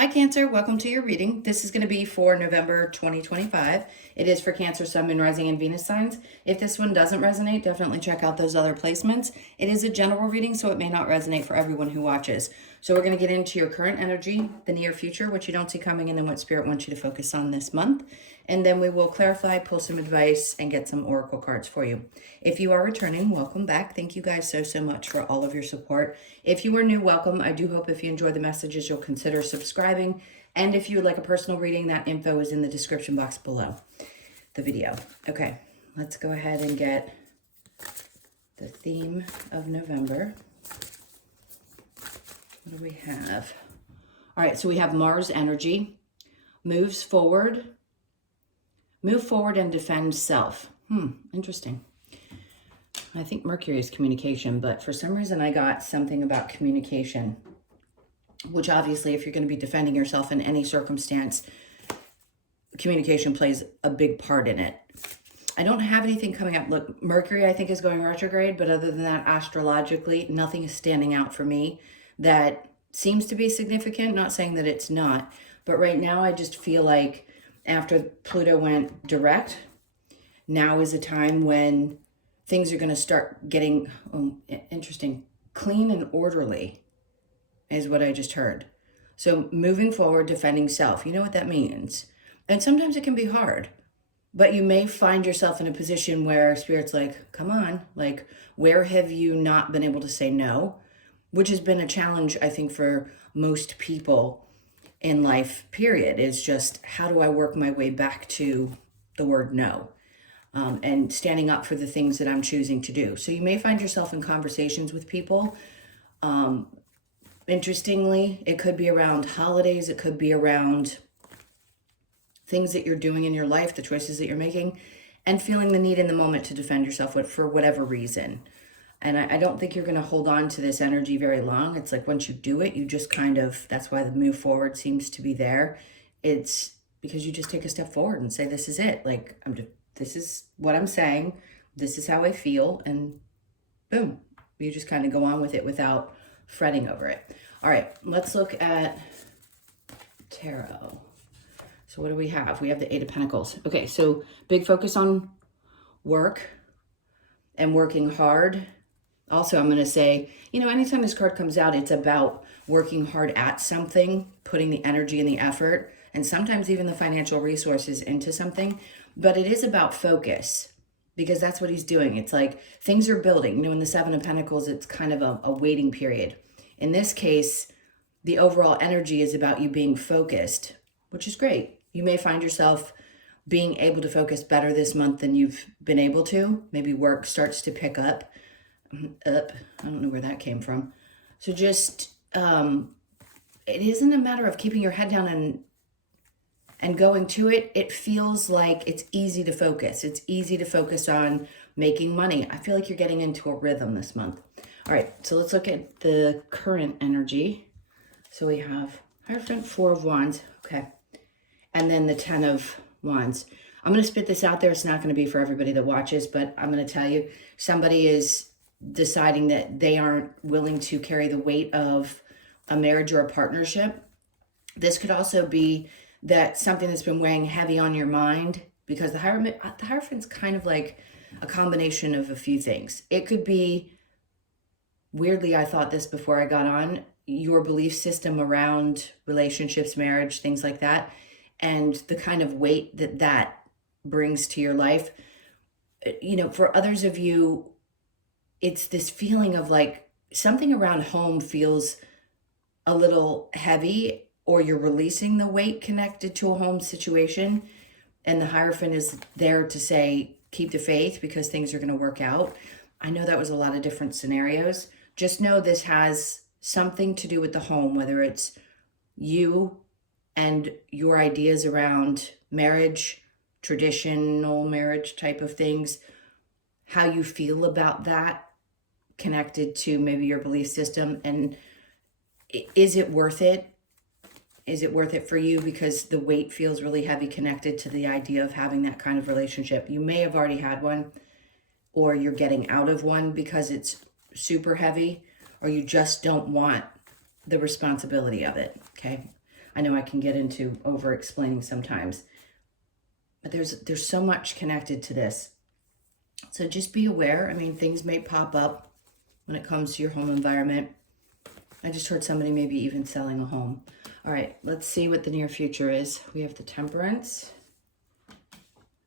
Hi Cancer, welcome to your reading. This is going to be for November 2025. It is for Cancer, Sun, Moon, Rising, and Venus signs. If this one doesn't resonate, definitely check out those other placements. It is a general reading, so it may not resonate for everyone who watches. So we're going to get into your current energy, the near future, what you don't see coming, and then what Spirit wants you to focus on this month. And then we will clarify, pull some advice, and get some oracle cards for you. If you are returning, welcome back. Thank you guys so much for all of your support. If you are new, welcome. I do hope if you enjoy the messages, you'll consider subscribing. And if you would like a personal reading, that info is in the description box below the video. Okay, let's go ahead and get the theme of November. What do we have? All right, so we have Mars energy, move forward and defend self. Interesting. I think Mercury is communication, but for some reason I got something about communication, which obviously if you're going to be defending yourself in any circumstance, communication plays a big part in it. I don't have anything coming up. Look, Mercury I think is going retrograde, but other than that, astrologically, nothing is standing out for me that seems to be significant. Not saying that it's not, but right now I just feel like after Pluto went direct, now is a time when things are going to start getting, interesting, clean and orderly is what I just heard. So moving forward, defending self, you know what that means. And sometimes it can be hard, but you may find yourself in a position where Spirit's like, come on, like, where have you not been able to say no? Which has been a challenge, I think, for most people in life, period, is just how do I work my way back to the word no? And standing up for the things that I'm choosing to do. So you may find yourself in conversations with people. Interestingly, it could be around holidays. It could be around things that you're doing in your life, the choices that you're making, and feeling the need in the moment to defend yourself for whatever reason. And I don't think you're going to hold on to this energy very long. It's like once you do it, you just kind of, that's why the move forward seems to be there. It's because you just take a step forward and say, this is it. Like, this is what I'm saying. This is how I feel. And boom, you just kind of go on with it without fretting over it. All right, let's look at tarot. So what do we have? We have the Eight of Pentacles. Okay, so big focus on work and working hard. Also, I'm going to say, anytime this card comes out, it's about working hard at something, putting the energy and the effort, and sometimes even the financial resources into something. But it is about focus, because that's what he's doing. It's like things are building. In the Seven of Pentacles, it's kind of a waiting period. In this case, the overall energy is about you being focused, which is great. You may find yourself being able to focus better this month than you've been able to. Maybe work starts to pick up. I don't know where that came from. So just, it isn't a matter of keeping your head down and going to it. It feels like it's easy to focus. It's easy to focus on making money. I feel like you're getting into a rhythm this month. All right, so let's look at the current energy. So we have Hierophant, Four of Wands, okay. And then the 10 of Wands. I'm going to spit this out there. It's not going to be for everybody that watches, but I'm going to tell you, somebody is deciding that they aren't willing to carry the weight of a marriage or a partnership. This could also be that something that's been weighing heavy on your mind, because the Hierophant's kind of like a combination of a few things. It could be, weirdly, I thought this before I got on, your belief system around relationships, marriage, things like that, and the kind of weight that brings to your life. For others of you, it's this feeling of like something around home feels a little heavy, or you're releasing the weight connected to a home situation. And the Hierophant is there to say, keep the faith, because things are going to work out. I know that was a lot of different scenarios. Just know this has something to do with the home, whether it's you and your ideas around marriage, traditional marriage type of things, how you feel about that, connected to maybe your belief system. And is it worth it? Is it worth it for you? Because the weight feels really heavy connected to the idea of having that kind of relationship. You may have already had one, or you're getting out of one because it's super heavy, or you just don't want the responsibility of it, okay? I know I can get into over explaining sometimes, but there's so much connected to this. So just be aware. I mean, things may pop up when it comes to your home environment. I just heard somebody maybe even selling a home. All right, let's see what the near future is. We have the Temperance.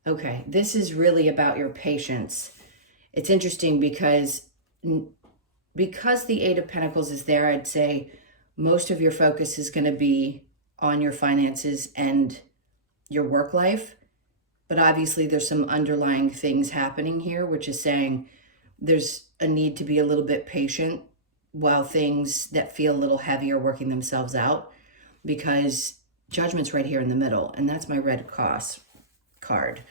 Okay, this is really about your patience. It's interesting because the Eight of Pentacles is there, I'd say most of your focus is going to be on your finances and your work life. But obviously there's some underlying things happening here, which is saying there's a need to be a little bit patient while things that feel a little heavy are working themselves out, because Judgment's right here in the middle, and that's my Red Cross card.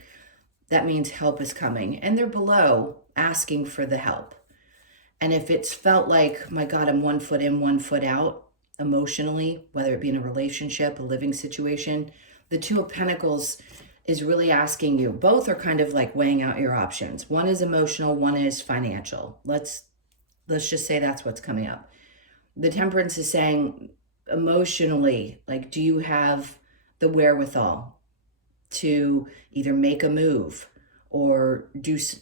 That means help is coming, and they're below asking for the help. And if it's felt like, my God, I'm 1 foot in, 1 foot out emotionally, whether it be in a relationship, a living situation, the Two of Pentacles is really asking you. Both are kind of like weighing out your options. One is emotional, one is financial. Let's just say that's what's coming up. The Temperance is saying emotionally, like, do you have the wherewithal to either make a move or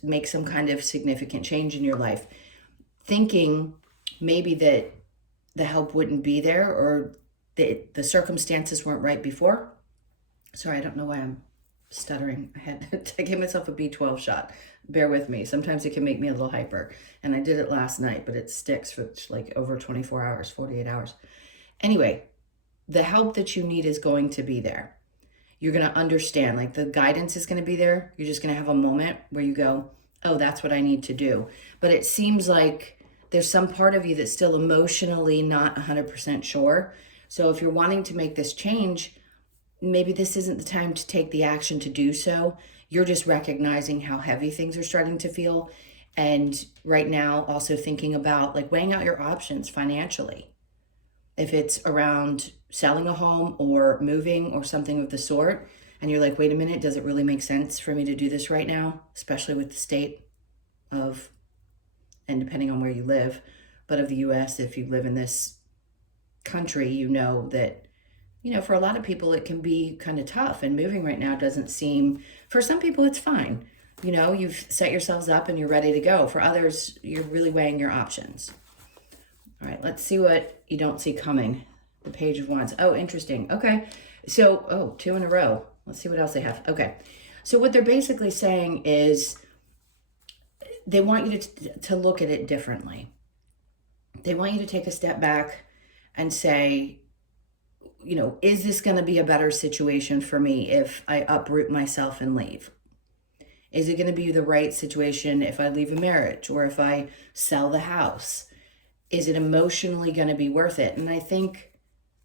make some kind of significant change in your life? Thinking maybe that the help wouldn't be there, or the circumstances weren't right before. Sorry, I don't know why I'm stuttering. I gave myself a B12 shot. Bear with me. Sometimes it can make me a little hyper. And I did it last night, but it sticks for like over 24 hours, 48 hours. Anyway, the help that you need is going to be there. You're going to understand, like, the guidance is going to be there. You're just going to have a moment where you go, oh, that's what I need to do. But it seems like there's some part of you that's still emotionally not 100% sure. So if you're wanting to make this change, maybe this isn't the time to take the action to do so. You're just recognizing how heavy things are starting to feel. And right now also thinking about, like, weighing out your options financially. If it's around selling a home or moving or something of the sort, and you're like, wait a minute, does it really make sense for me to do this right now? Especially with the state of, and depending on where you live, but of the US, if you live in this country, you know that, for a lot of people, it can be kind of tough, and moving right now doesn't seem, for some people, it's fine. You've set yourselves up and you're ready to go. For others, you're really weighing your options. All right, let's see what you don't see coming. The Page of Wands. Oh, interesting. Okay. So, 2 in a row. Let's see what else they have. Okay. So what they're basically saying is they want you to look at it differently. They want you to take a step back and say, is this going to be a better situation for me if I uproot myself and leave? Is it going to be the right situation if I leave a marriage or if I sell the house? Is it emotionally going to be worth it? And I think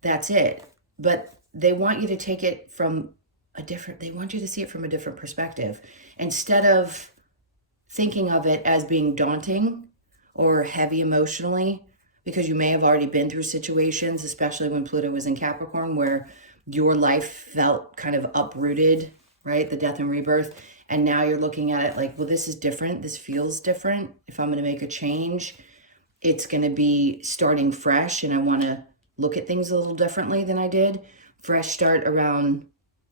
that's it. But they want you to take it from they want you to see it from a different perspective. Instead of thinking of it as being daunting or heavy emotionally, because you may have already been through situations, especially when Pluto was in Capricorn, where your life felt kind of uprooted, right? The death and rebirth. And now you're looking at it like, well, this is different. This feels different. If I'm going to make a change, it's going to be starting fresh, and I want to look at things a little differently than I did. Fresh start around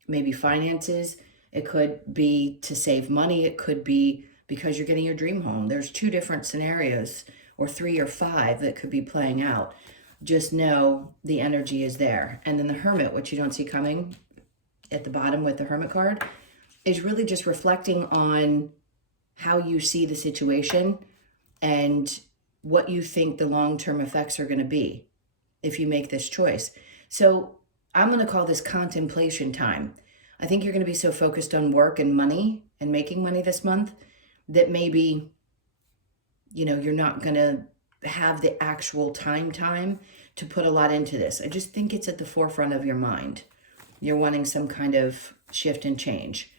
maybe finances. It could be to save money. It could be because you're getting your dream home. There's 2 different scenarios, or 3 or 5 that could be playing out. Just know the energy is there. And then the Hermit, which you don't see coming at the bottom with the Hermit card, is really just reflecting on how you see the situation and what you think the long-term effects are going to be if you make this choice. So I'm going to call this contemplation time. I think you're going to be so focused on work and money and making money this month that maybe, you're not going to have the actual time to put a lot into this. I just think it's at the forefront of your mind. You're wanting some kind of shift and change.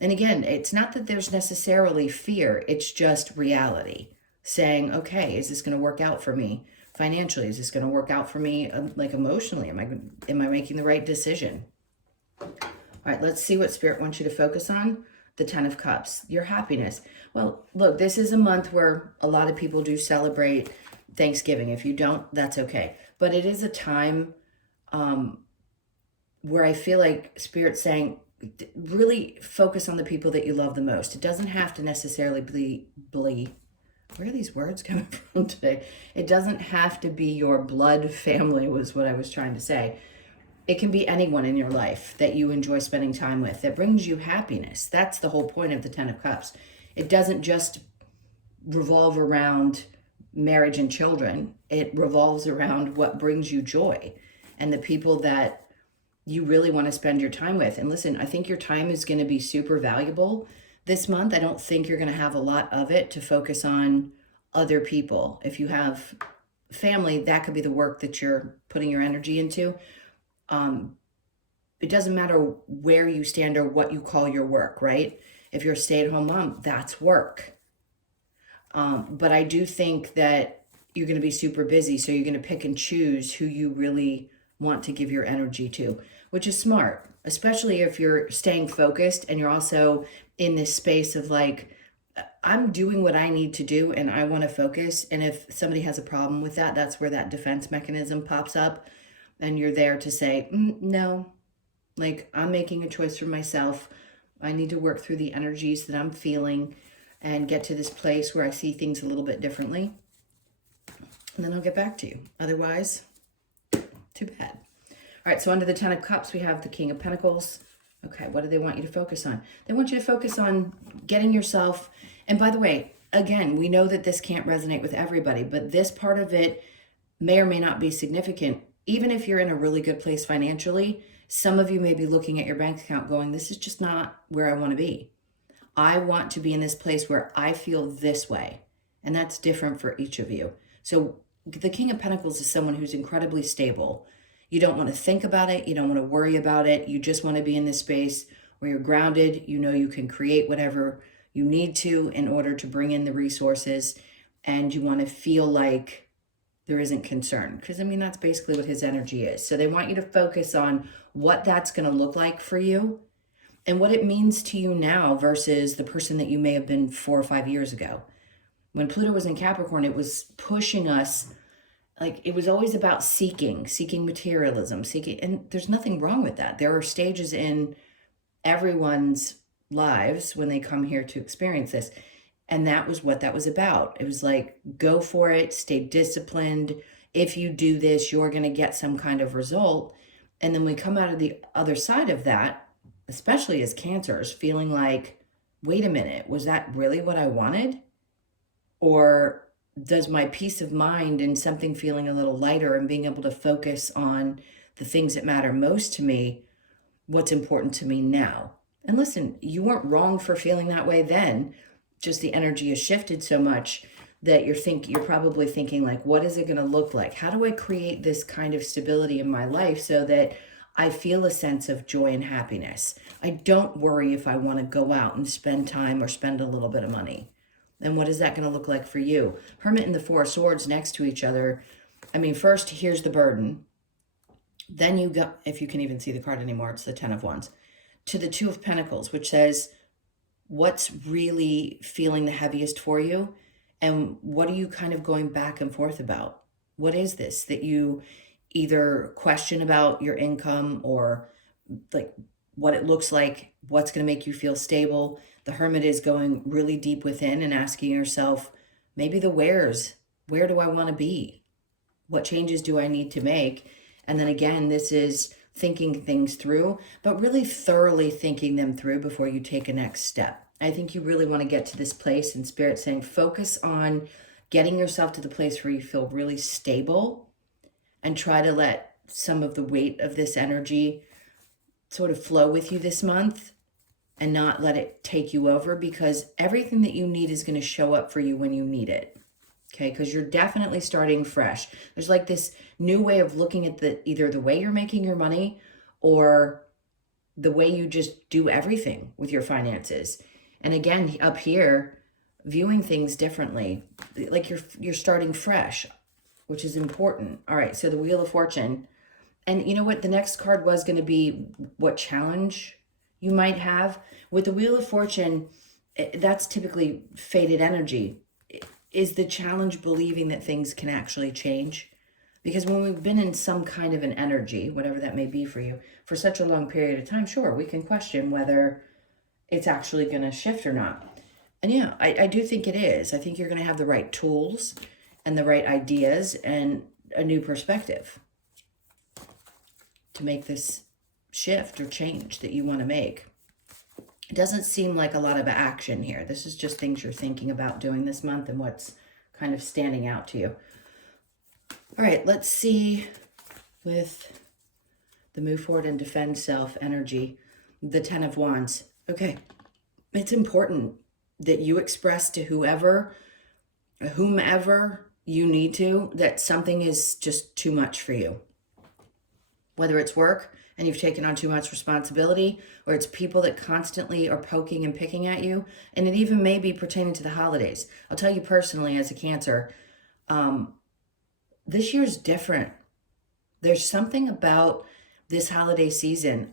And again, it's not that there's necessarily fear. It's just reality. Saying, okay, is this going to work out for me financially? Is this going to work out for me like emotionally? Am I making the right decision? All right, let's see what Spirit wants you to focus on. The 10 of Cups, your happiness. Well, look, this is a month where a lot of people do celebrate Thanksgiving. If you don't, that's okay. But it is a time where I feel like Spirit's saying, really focus on the people that you love the most. It doesn't have to necessarily be, where are these words coming from today? It doesn't have to be your blood family, was what I was trying to say. It can be anyone in your life that you enjoy spending time with, that brings you happiness. That's the whole point of the Ten of Cups. It doesn't just revolve around marriage and children. It revolves around what brings you joy and the people that you really want to spend your time with. And listen, I think your time is going to be super valuable this month. I don't think you're going to have a lot of it to focus on other people. If you have family, that could be the work that you're putting your energy into. It doesn't matter where you stand or what you call your work, right? If you're a stay-at-home mom, that's work. But I do think that you're going to be super busy, so you're going to pick and choose who you really want to give your energy to, which is smart, especially if you're staying focused and you're also in this space of like, I'm doing what I need to do and I want to focus. And if somebody has a problem with that, that's where that defense mechanism pops up. And you're there to say, no, like I'm making a choice for myself. I need to work through the energies that I'm feeling and get to this place where I see things a little bit differently. And then I'll get back to you. Otherwise, too bad. All right, so under the Ten of Cups, we have the King of Pentacles. Okay, what do they want you to focus on? They want you to focus on getting yourself, and by the way, again, we know that this can't resonate with everybody, but this part of it may or may not be significant. Even if you're in a really good place financially, some of you may be looking at your bank account going, this is just not where I want to be. I want to be in this place where I feel this way. And that's different for each of you. So the King of Pentacles is someone who's incredibly stable. You don't want to think about it. You don't want to worry about it. You just want to be in this space where you're grounded. You know you can create whatever you need to in order to bring in the resources. And you want to feel like there isn't concern, because I mean, that's basically what his energy is. So they want you to focus on what that's going to look like for you and what it means to you now versus the person that you may have been 4 or 5 years ago. When Pluto was in Capricorn, it was pushing us, like it was always about seeking materialism, and there's nothing wrong with that. There are stages in everyone's lives when they come here to experience this. And that was what that was about. It was like, go for it, stay disciplined. If you do this, you're going to get some kind of result. And then we come out of the other side of that, especially as Cancers, feeling like, wait a minute, was that really what I wanted? Or does my peace of mind and something feeling a little lighter and being able to focus on the things that matter most to me, what's important to me now? And listen, you weren't wrong for feeling that way then. Just the energy has shifted so much that you're probably thinking like, what is it going to look like? How do I create this kind of stability in my life so that I feel a sense of joy and happiness? I don't worry if I want to go out and spend time or spend a little bit of money. And what is that going to look like for you? Hermit and the Four of Swords next to each other. I mean, first, here's the burden. Then you go, if you can even see the card anymore, it's the Ten of Wands. To the Two of Pentacles, which says, what's really feeling the heaviest for you? And what are you kind of going back and forth about? What is this that you either question about your income or like what it looks like, what's going to make you feel stable? The Hermit is going really deep within and asking yourself, maybe the wheres, where do I want to be? What changes do I need to make? And then again, this is thinking things through, but really thoroughly thinking them through before you take a next step. I think you really want to get to this place, and Spirit saying, focus on getting yourself to the place where you feel really stable and try to let some of the weight of this energy sort of flow with you this month and not let it take you over, because everything that you need is going to show up for you when you need it. Okay, because you're definitely starting fresh. There's like this new way of looking at either the way you're making your money or the way you just do everything with your finances. And again, up here, viewing things differently, like you're starting fresh, which is important. All right, so the Wheel of Fortune. And you know what? The next card was going to be what challenge you might have. With the Wheel of Fortune, that's typically fated energy. Is the challenge believing that things can actually change? Because when we've been in some kind of an energy, whatever that may be for you, for such a long period of time, sure, we can question whether it's actually going to shift or not. And yeah, I do think it is. I think you're going to have the right tools and the right ideas and a new perspective to make this shift or change that you want to make. It doesn't seem like a lot of action here. This is just things you're thinking about doing this month and what's kind of standing out to you. All right, let's see with the move forward and defend self energy, the 10 of Wands. Okay, it's important that you express to whomever you need to, that something is just too much for you. Whether it's work and you've taken on too much responsibility, or it's people that constantly are poking and picking at you, and it even may be pertaining to the holidays. I'll tell you personally, as a Cancer, this year's different. There's something about this holiday season.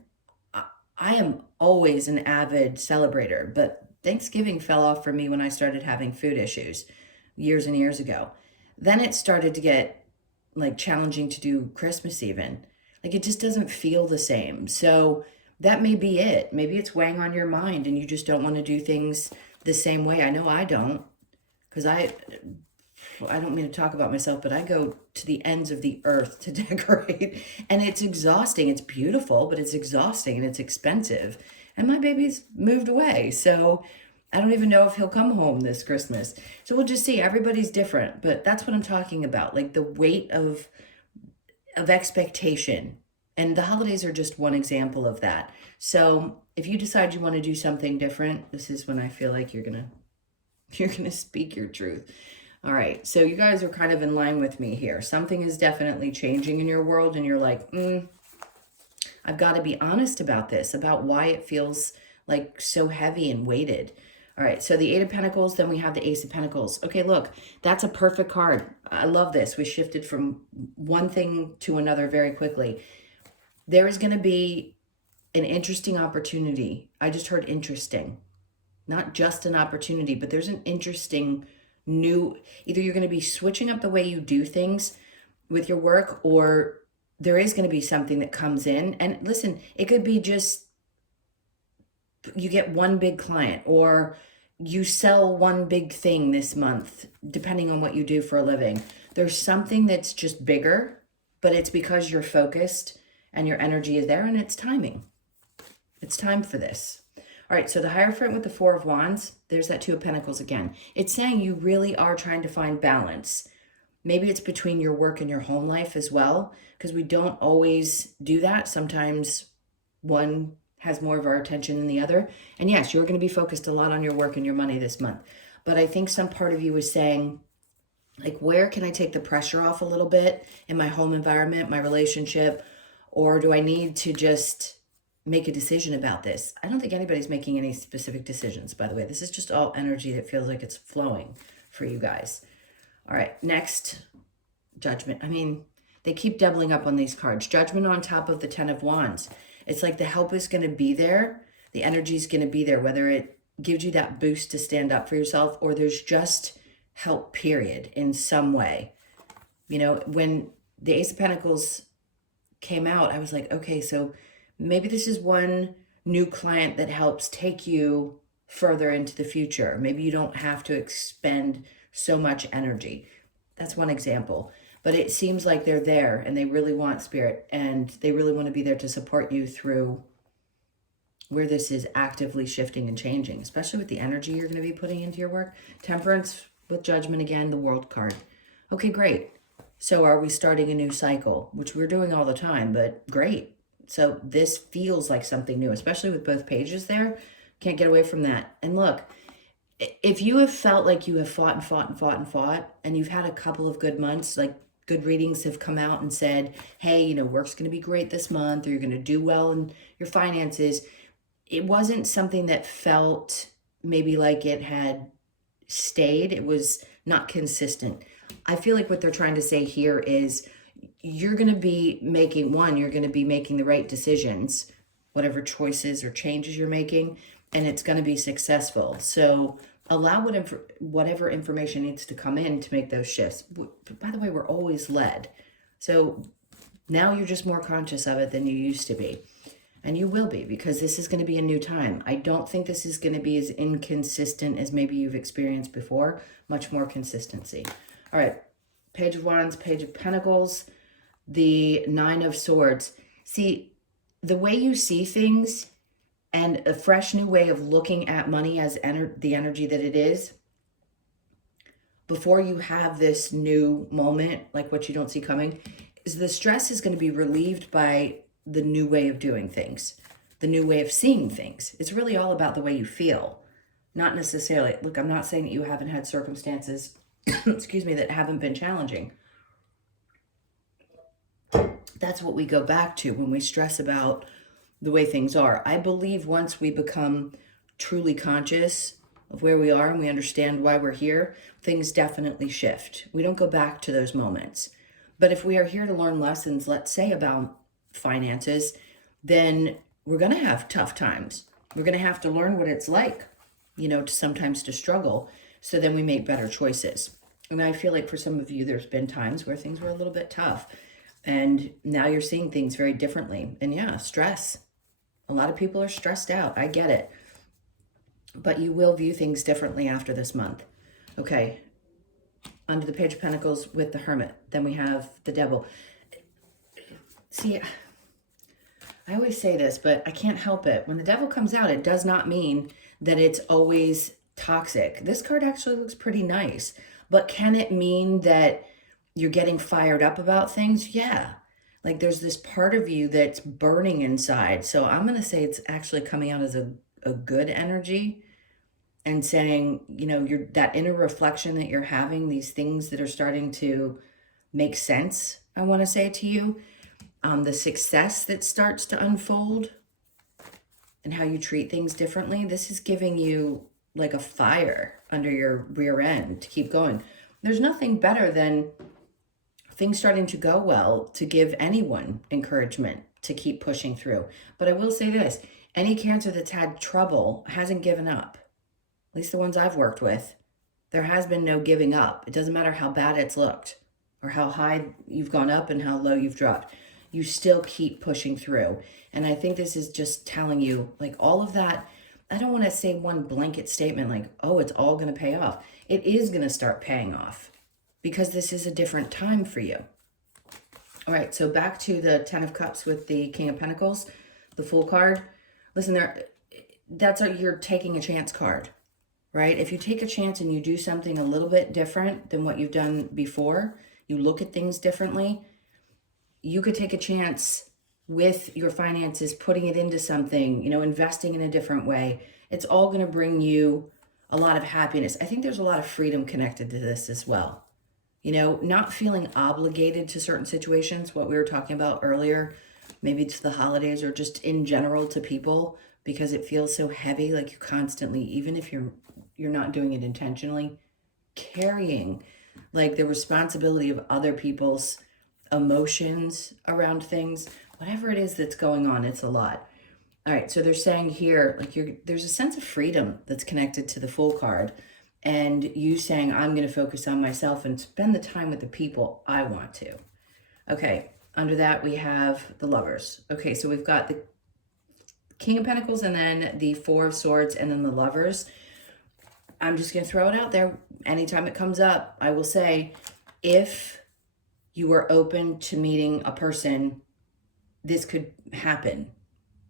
I am always an avid celebrator, but Thanksgiving fell off for me when I started having food issues years and years ago. Then it started to get like challenging to do Christmas even. Like it just doesn't feel the same. So that may be it. Maybe it's weighing on your mind and you just don't want to do things the same way. I know I don't, because I don't mean to talk about myself, but I go to the ends of the earth to decorate, and it's exhausting. It's beautiful, but it's exhausting and it's expensive. And my baby's moved away, so I don't even know if he'll come home this Christmas. So we'll just see. Everybody's different, but that's what I'm talking about. Like the weight of expectation. And the holidays are just one example of that. So if you decide you want to do something different, this is when I feel like you're gonna speak your truth. All right, so you guys are kind of in line with me here. Something is definitely changing in your world, and you're like, I've got to be honest about this, about why it feels like so heavy and weighted. All right, so the Eight of Pentacles, then we have the Ace of Pentacles. Okay, look, that's a perfect card. I love this. We shifted from one thing to another very quickly. There is going to be an interesting opportunity. I just heard interesting. Not just an opportunity, but there's an interesting new, either you're going to be switching up the way you do things with your work, or there is going to be something that comes in. And listen, it could be just you get one big client, or you sell one big thing this month, depending on what you do for a living. There's something that's just bigger, but it's because you're focused and your energy is there, and it's timing. It's time for this. All right, so the Hierophant with the Four of Wands, there's that Two of Pentacles again. It's saying you really are trying to find balance. Maybe it's between your work and your home life as well, because we don't always do that. Sometimes one has more of our attention than the other. And yes, you're going to be focused a lot on your work and your money this month. But I think some part of you is saying, like, where can I take the pressure off a little bit in my home environment, my relationship, or do I need to just make a decision about this? I don't think anybody's making any specific decisions, by the way. This is just all energy that feels like it's flowing for you guys. All right, next, Judgment. I mean, they keep doubling up on these cards. Judgment on top of the Ten of Wands. It's like the help is going to be there. The energy is going to be there, whether it gives you that boost to stand up for yourself, or there's just help, period, in some way. You know, when the Ace of Pentacles came out, I was like, okay, so maybe this is one new client that helps take you further into the future. Maybe you don't have to expend so much energy. That's one example. But it seems like they're there and they really want spirit, and they really want to be there to support you through where this is actively shifting and changing, especially with the energy you're going to be putting into your work. Temperance with Judgment again, the World card. Okay, great. So are we starting a new cycle, which we're doing all the time, but great. So this feels like something new, especially with both pages there. Can't get away from that. And look, if you have felt like you have fought and fought and fought and fought, and you've had a couple of good months, like good readings have come out and said, hey, you know, work's going to be great this month, or you're going to do well in your finances. It wasn't something that felt maybe like it had stayed. It was not consistent. I feel like what they're trying to say here is you're going to be making, you're going to be making the right decisions, whatever choices or changes you're making, and it's going to be successful. So allow whatever information needs to come in to make those shifts. By the way, we're always led. So now you're just more conscious of it than you used to be. And you will be, because this is going to be a new time. I don't think this is going to be as inconsistent as maybe you've experienced before. Much more consistency. All right. Page of Wands, Page of Pentacles, the Nine of Swords. See, the way you see things and a fresh new way of looking at money as the energy that it is, before you have this new moment, like what you don't see coming, is the stress is going to be relieved by the new way of doing things, the new way of seeing things. It's really all about the way you feel, not necessarily, look, I'm not saying that you haven't had circumstances, excuse me, that haven't been challenging. That's what we go back to when we stress about the way things are. I believe once we become truly conscious of where we are and we understand why we're here, things definitely shift. We don't go back to those moments. But if we are here to learn lessons, let's say about finances, then we're going to have tough times. We're going to have to learn what it's like, sometimes to struggle. So then we make better choices. And I feel like for some of you, there's been times where things were a little bit tough. And now you're seeing things very differently. And yeah, stress. A lot of people are stressed out. I get it. But you will view things differently after this month. Okay. Under the Page of Pentacles with the Hermit. Then we have the Devil. See, I always say this, but I can't help it. When the Devil comes out, it does not mean that it's always toxic. This card actually looks pretty nice. But can it mean that you're getting fired up about things? Yeah. Like there's this part of you that's burning inside. So I'm going to say it's actually coming out as a good energy and saying, that inner reflection that you're having, these things that are starting to make sense, I want to say to you, the success that starts to unfold and how you treat things differently. This is giving you like a fire under your rear end to keep going. There's nothing better than things starting to go well to give anyone encouragement to keep pushing through. But I will say this, any Cancer that's had trouble hasn't given up. At least the ones I've worked with. There has been no giving up. It doesn't matter how bad it's looked or how high you've gone up and how low you've dropped. You still keep pushing through. And I think this is just telling you, like, all of that. I don't want to say one blanket statement like, oh, it's all going to pay off. It is going to start paying off because this is a different time for you. All right, so back to the Ten of Cups with the King of Pentacles, the Fool card. Listen, you're taking a chance card, right? If you take a chance and you do something a little bit different than what you've done before, you look at things differently, you could take a chance with your finances, putting it into something, investing in a different way. It's all going to bring you a lot of happiness. I think there's a lot of freedom connected to this as well. Not feeling obligated to certain situations, what we were talking about earlier, maybe it's the holidays or just in general to people, because it feels so heavy, like you constantly, even if you're not doing it intentionally, carrying like the responsibility of other people's emotions around things, whatever it is that's going on, it's a lot. All right, so they're saying here, like there's a sense of freedom that's connected to the Fool card, and you saying, I'm going to focus on myself and spend the time with the people I want to. Okay, under that we have the Lovers. Okay, so we've got the King of Pentacles and then the Four of Swords and then the Lovers. I'm just going to throw it out there. Anytime it comes up, I will say, if you are open to meeting a person, this could happen.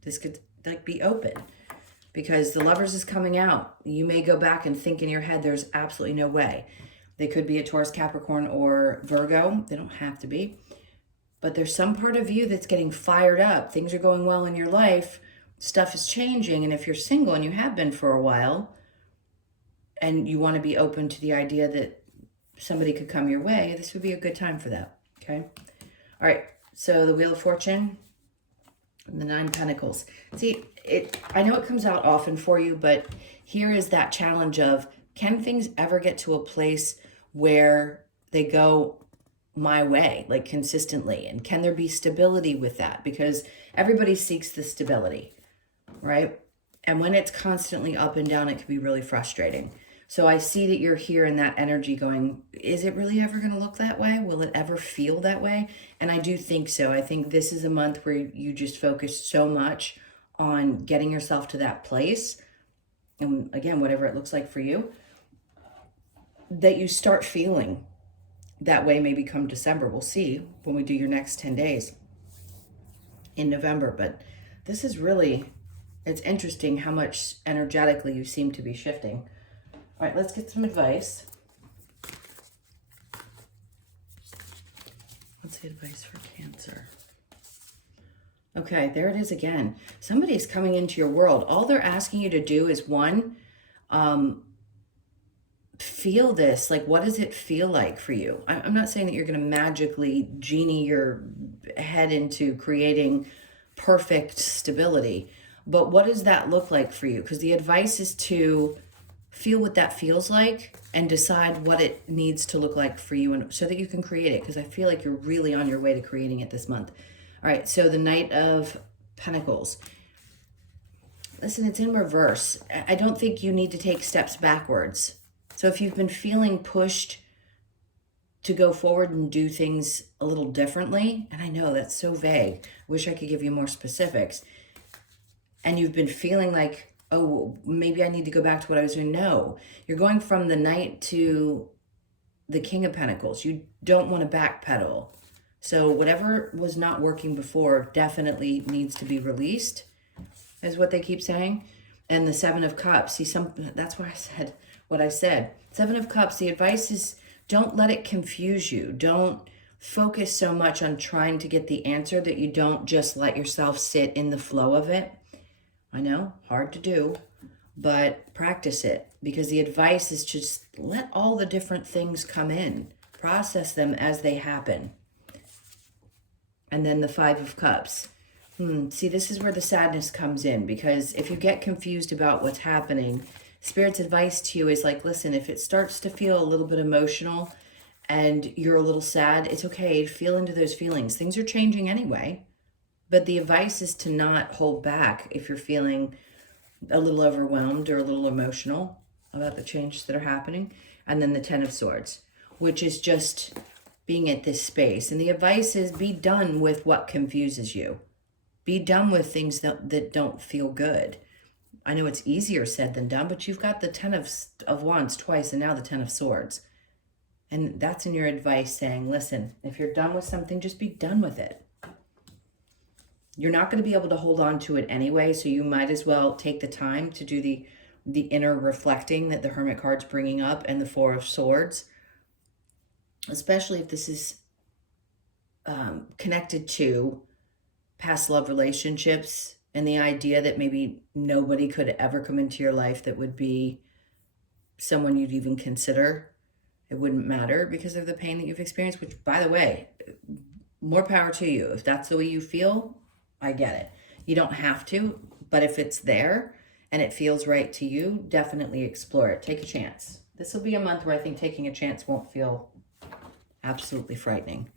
This could be open, because the Lovers is coming out. You may go back and think in your head, there's absolutely no way. They could be a Taurus, Capricorn, or Virgo. They don't have to be. But there's some part of you that's getting fired up. Things are going well in your life. Stuff is changing. And if you're single and you have been for a while, and you want to be open to the idea that somebody could come your way, this would be a good time for that. Okay. All right. So the Wheel of Fortune and the Nine of Pentacles. See, I know it comes out often for you, but here is that challenge of, can things ever get to a place where they go my way, like consistently? And can there be stability with that? Because everybody seeks the stability, right? And when it's constantly up and down, it can be really frustrating. So I see that you're here in that energy going, is it really ever going to look that way? Will it ever feel that way? And I do think so. I think this is a month where you just focus so much on getting yourself to that place. And again, whatever it looks like for you, that you start feeling that way maybe come December. We'll see when we do your next 10 days in November. But this is really, it's interesting how much energetically you seem to be shifting. All right, let's get some advice. What's the advice for Cancer? Okay, there it is again. Somebody's coming into your world. All they're asking you to do is one, feel this. Like, what does it feel like for you? I'm not saying that you're going to magically genie your head into creating perfect stability, but what does that look like for you? Because the advice is to feel what that feels like and decide what it needs to look like for you, and so that you can create it, because I feel like you're really on your way to creating it this month. All right, so the Knight of Pentacles. Listen, it's in reverse. I don't think you need to take steps backwards. So if you've been feeling pushed to go forward and do things a little differently, and I know that's so vague, wish I could give you more specifics, and you've been feeling like, oh, maybe I need to go back to what I was doing. No, you're going from the Knight to the King of Pentacles. You don't want to backpedal. So whatever was not working before definitely needs to be released, is what they keep saying. And the Seven of Cups, see, that's why I said what I said. Seven of Cups, the advice is don't let it confuse you. Don't focus so much on trying to get the answer that you don't just let yourself sit in the flow of it. I know, hard to do, but practice it, because the advice is just let all the different things come in, process them as they happen. And then the Five of Cups. See, this is where the sadness comes in, because if you get confused about what's happening, Spirit's advice to you is like, listen, if it starts to feel a little bit emotional and you're a little sad, it's okay. Feel into those feelings. Things are changing anyway. But the advice is to not hold back if you're feeling a little overwhelmed or a little emotional about the changes that are happening. And then the Ten of Swords, which is just being at this space. And the advice is be done with what confuses you. Be done with things that don't feel good. I know it's easier said than done, but you've got the Ten of Wands twice and now the Ten of Swords. And that's in your advice saying, listen, if you're done with something, just be done with it. You're not going to be able to hold on to it anyway, so you might as well take the time to do the inner reflecting that the Hermit card's bringing up, and the Four of Swords, especially if this is connected to past love relationships and the idea that maybe nobody could ever come into your life that would be someone you'd even consider. It wouldn't matter because of the pain that you've experienced, which, by the way, more power to you. If that's the way you feel, I get it. You don't have to, but if it's there and it feels right to you, definitely explore it. Take a chance. This will be a month where I think taking a chance won't feel absolutely frightening.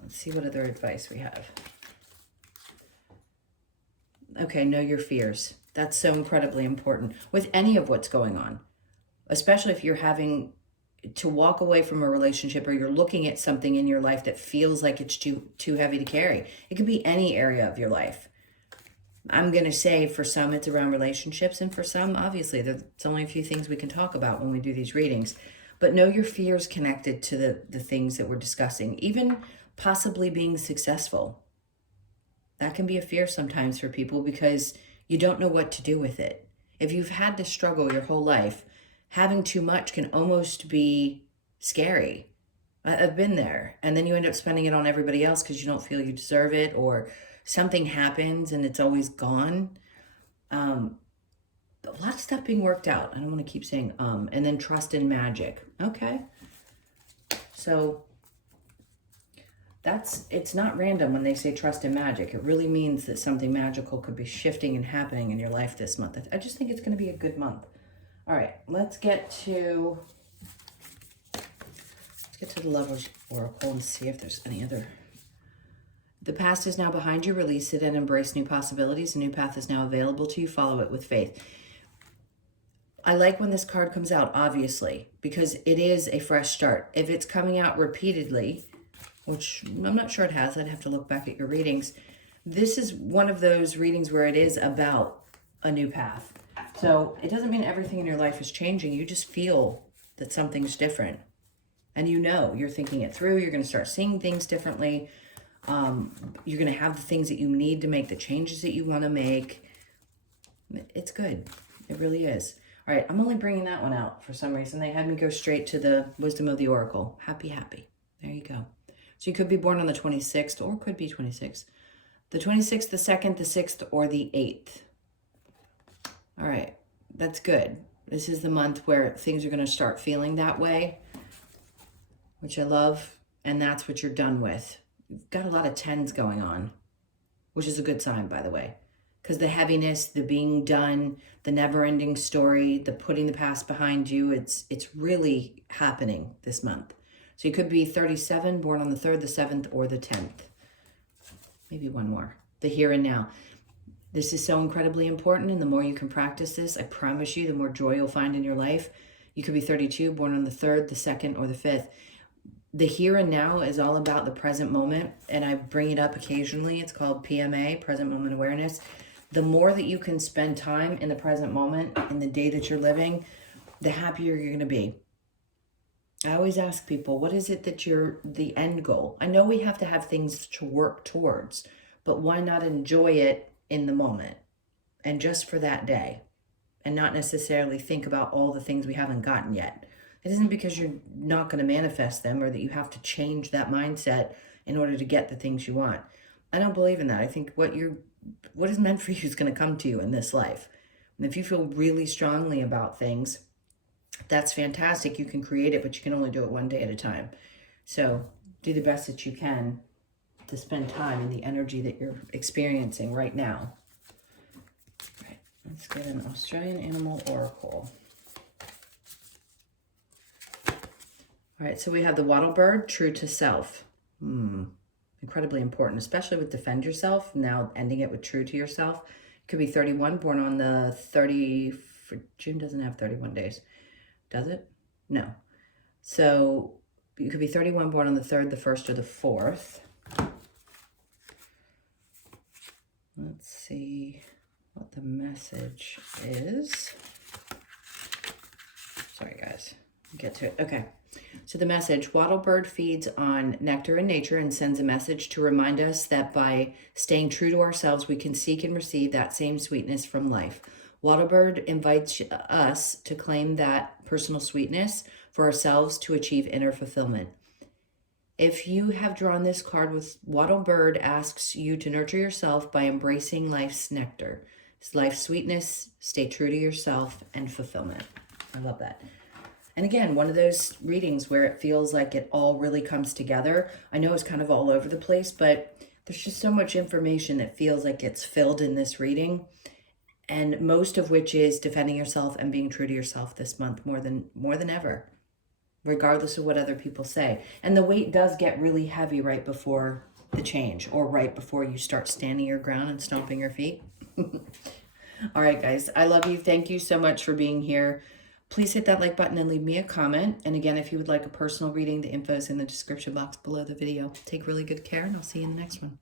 Let's see what other advice we have. Okay, know your fears. That's so incredibly important with any of what's going on, especially if you're having to walk away from a relationship, or you're looking at something in your life that feels like it's too heavy to carry. It could be any area of your life. I'm going to say for some it's around relationships, and for some, obviously, there's only a few things we can talk about when we do these readings. But know your fears connected to the things that we're discussing, even possibly being successful. That can be a fear sometimes for people because you don't know what to do with it. If you've had to struggle your whole life, having too much can almost be scary. I've been there. And then you end up spending it on everybody else because you don't feel you deserve it, or something happens and it's always gone. A lot of stuff being worked out. I don't want to keep saying and then trust in magic. Okay. So it's not random when they say trust in magic. It really means that something magical could be shifting and happening in your life this month. I just think it's going to be a good month. All right, let's get to the Lover's Oracle and see if there's any other. The past is now behind you. Release it and embrace new possibilities. A new path is now available to you. Follow it with faith. I like when this card comes out, obviously, because it is a fresh start. If it's coming out repeatedly, which I'm not sure it has, I'd have to look back at your readings. This is one of those readings where it is about a new path. So it doesn't mean everything in your life is changing. You just feel that something's different. And you know, you're thinking it through. You're going to start seeing things differently. You're going to have the things that you need to make the changes that you want to make. It's good. It really is. All right, I'm only bringing that one out for some reason. They had me go straight to the Wisdom of the Oracle. Happy, happy. There you go. So you could be born on the 26th, or could be 26th. The 26th, the 2nd, the 6th, or the 8th. All right, that's good. This is the month where things are going to start feeling that way, which I love, and that's what you're done with. You've got a lot of 10s going on, which is a good sign, by the way, because the heaviness, the being done, the never-ending story, the putting the past behind you, it's really happening this month. So you could be 37, born on the 3rd, the 7th, or the 10th. Maybe one more. The here and now. This is so incredibly important, and the more you can practice this, I promise you, the more joy you'll find in your life. You could be 32, born on the 3rd, the 2nd, or the 5th. The here and now is all about the present moment, and I bring it up occasionally. It's called PMA, Present Moment Awareness. The more that you can spend time in the present moment, in the day that you're living, the happier you're going to be. I always ask people, what is it that you're the end goal? I know we have to have things to work towards, but why not enjoy it in the moment and just for that day, and not necessarily think about all the things we haven't gotten yet? It isn't because you're not going to manifest them or that you have to change that mindset in order to get the things you want. I don't believe in that. I think what is meant for you is going to come to you in this life. And if you feel really strongly about things, that's fantastic. You can create it, but you can only do it one day at a time. So do the best that you can to spend time in the energy that you're experiencing right now. All right, let's get an Australian Animal Oracle. All right, so we have the Wattlebird, True to Self. Incredibly important, especially with Defend Yourself, now ending it with True to Yourself. It could be 31, born on the 30, June doesn't have 31 days. Does it? No. So you could be 31, born on the 3rd, the 1st, or the 4th. Let's see what the message is. Sorry, guys. Get to it. Okay. So the message, Wattlebird feeds on nectar in nature and sends a message to remind us that by staying true to ourselves, we can seek and receive that same sweetness from life. Wattlebird invites us to claim that personal sweetness for ourselves to achieve inner fulfillment. If you have drawn this card, with Wattlebird asks you to nurture yourself by embracing life's nectar, life's sweetness, stay true to yourself, and fulfillment. I love that. And again, one of those readings where it feels like it all really comes together. I know it's kind of all over the place, but there's just so much information that feels like it's filled in this reading. And most of which is defending yourself and being true to yourself this month more than ever, regardless of what other people say. And the weight does get really heavy right before the change, or right before you start standing your ground and stomping your feet. All right, guys, I love you. Thank you so much for being here. Please hit that like button and leave me a comment. And again, if you would like a personal reading, the info is in the description box below the video. Take really good care, and I'll see you in the next one.